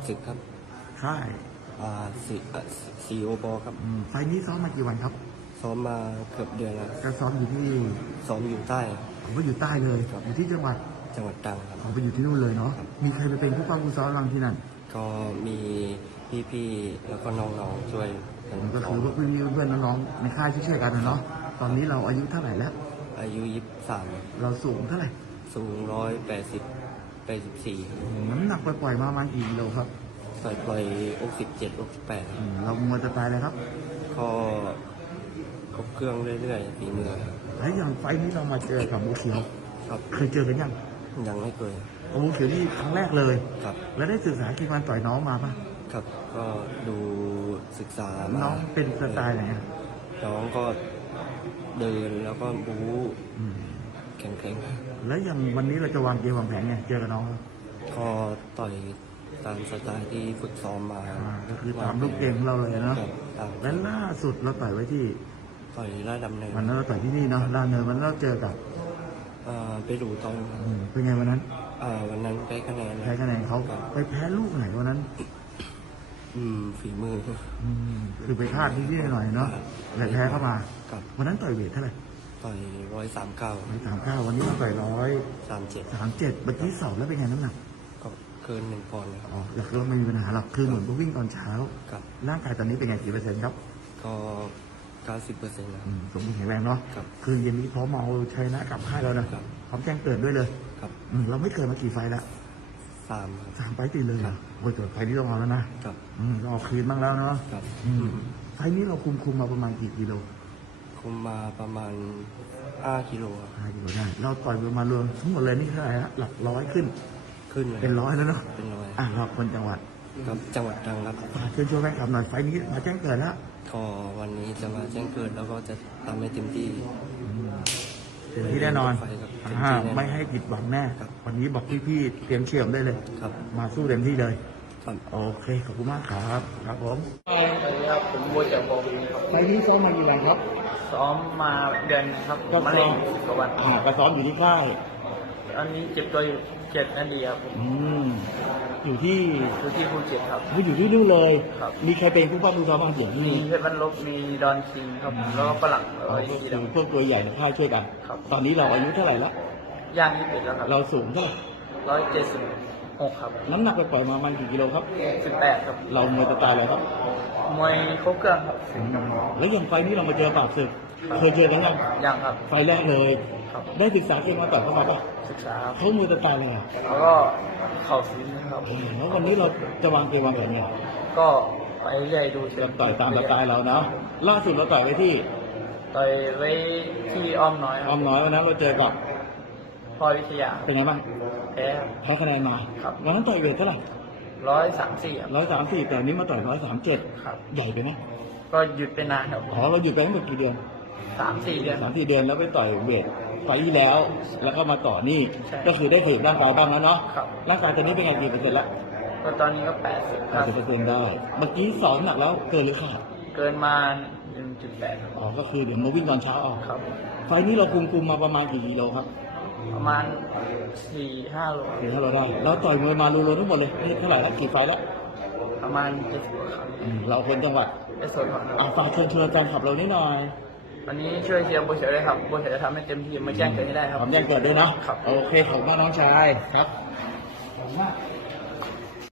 ศึกครับค่ายซีโอบอครับไฟล์นี้ซ้อมมากี่วันครับซ้อมมาเกือบเดือนแล้วก็ซ้อมอยู่ที่ซ้อมอยู่ใต้ผมก็อยู่ใต้เลยอยู่ที่จังหวัดตรังครับผมไปอยู่ที่นู่นเลยเนาะมีใครไปเป็นผู้ป้องผู้ซ้อมบ้างที่นั่นก็มีพี่ๆแล้วก็น้องๆช่วยก็คือพวกพี่ๆเพื่อนๆน้องๆในค่ายช่วยกันนะเนาะตอนนี้เราอายุเท่าไหร่แล้วอายุ23 เราสูงเท่าไหร่สูง184 น้ำหนักปล่อยๆมาประมาณกี่กิโลครับปล่อย67-68 เรามวยจะตายเลยครับก็ครบเครื่องเรื่อยๆฝีมือแล้วอย่างไฟนี้เรามาเจอกับโมเขียวครับเคยเจอกันยังไม่เคยโมเขียวนี่ครั้งแรกเลยครับแล้วได้ศึกษาเกมการต่อยน้องมาปะครับก็ดูศึกษาน้องเป็นสไตล์ไหนน้องก็เดินแล้วก็บู๊แข็งๆแล้วอย่างวันนี้เราจะวางเกมวางแผนไงเจอกับน้องก็ต่อยตามสไตล์ที่ฝึกซ้อมมาก็คือตามลูกเกมของเราเลยเนาะแล้วล่าสุดเราต่อยไว้ที่ต่อยราชดำเนินวันนั้นเราต่อยที่นี่เนาะราชดำเนินวันนั้นเราเจอกับไปดูตอนเป็นไงวันนั้นวันนั้นแพ้คะแนนเขาไปแพ้ลูกไหนวันนั้นฝีมือคือไปพลาดที่หน่อยเนาะแต่แพ้เข้ามาวันนั้นต่อยเวทเท่าไหร่ต่อย 139วันนี้เราต่อย137เมื่อกี้สอบแล้วเป็นไงน้ำหนักก็เกิน1 ปอนด์อ๋อแล้วก็ไม่มีปัญหาหรอกคือเหมือนพวกวิ่งตอนเช้าร่างกายตอนนี้เป็นไงกี่เปอร์เซ็นต์ครับก็90%แล้วสมบูรณ์แข็งแรงเนาะคือเย็นนี้พร้อมเอาชัยนะกลับค่ายแล้วนะพร้อมแจ้งเกิดด้วยเลยเราไม่เคยมากี่ไฟแล้ว3 ไฟติดเลยโอ้ยเกิดไฟนี้ต้องเอาแล้วนะเราเอาคืนบ้างแล้วเนาะไฟนี้เราคุมมาประมาณกี่กิโลคุมมาประมาณ5 กิโลได้เราต่อยประมาณรวมทั้งหมดเลยนี่เท่าไหร่ฮะหลักร้อยขึ้นเป็นร้อยแล้วเนาะเป็นร้อยเราคนจังหวัดจังหวัดตรังครับเชิญชวนแฟนคลับหน่อยไฟนี้มาแจ้งเกิดแล้วก็วันนี้จะมาแจ้งเกิดแล้วก็จะทำให้เต็มที่แน่นอนไม่ให้ผิดหวังแน่วันนี้บอกพี่ๆเตรียมเชื่อมได้เลยมาสู้เต็มที่เลยโอเคขอบคุณมากครับผมสวัสดีครับผมบัวจากบงไฟนี้ซ้อมมากี่วันครับซ้อมมาเดือนครับมาเล่นกับวันก็ซ้อมอยู่ที่ค่ายตอนนี้เจ็บตัวอยู่7 นาทีครับอยู่ที่ภูเก็ตครับอยู่ที่นู่นเลยมีใครเป็นผู้ป้องผู้ซ้อมบ้างอย่างมีเพชรบรรลบมีดอนคิงครับแล้วก็ฝรั่งพวกตัวใหญ่ในค่ายช่วยกันตอนนี้เราอายุเท่าไหร่แล้วย่าง21แล้วครับเราสูงเท่าไหร่ 176ครับน้ำหนักไปปล่อยมามันกี่กิโลครับ 18ครับเรามวยตายแล้วครับมวยครบเครื่องครับแล้วอย่างไฟนี้เรามาเจอปากศึกเคยเจอกันยังครับไฟแรกเลยได้ศึกษาเกมมาต่อยเข้ามาป่ะศึกษาเขามวยตายเลยแล้วก็เข่าซีนะครับแล้ววันนี้เราจะวางเกมวางแผนไงก็ไปเรื่อยดูต่อยตามสไตล์เราเนาะล่าสุดเราต่อยไว้ที่อ้อมน้อยวันนั้นเราเจอกับพ่อวิทยาเป็นไงบ้างแพ้คะแนนมาวันนั้นต่อยเวทเท่าไหร่ 134 แต่นี้มาต่อย137 ครับใหญ่ไปไหมก็หยุดไปนานครับเราหยุดไปทั้งหมดกี่เดือน 3-4 เดือนแล้วไปต่อยเวทไฟที่แล้วก็มาต่อนี่ก็คือได้ฝึกร่างกายบ้างแล้วเนาะร่างกายตอนนี้เป็นไงกี่เปอร์เซ็นต์แล้วก็ตอนนี้ก็ 80%ได้เมื่อกี้สอนหนักแล้วเกินหรือขาดเกินมา 1.8 ก็คือเดี๋ยวมาวิ่งตอนเช้าครับไฟนี้เราคุมมาประมาณกี่กิโลครับประมาณ 4-5 โลได้เราต่อยมวยมารวมทั้งหมดเลยนี่เท่าไหร่แล้วกี่ไฟแล้วประมาณ70 ครับเราคนจังหวัดฝากเชิญอาจารย์ขับเรานิดหน่อยวันนี้ช่วยเชียร์โบเฉยเลยครับโบเฉยจะทำให้เต็มที่มาแจ้งเกิดให้ได้ครับแจ้งเกิดด้วยนะโอเคขอบคุณมากน้องชายครับขอบคุณมาก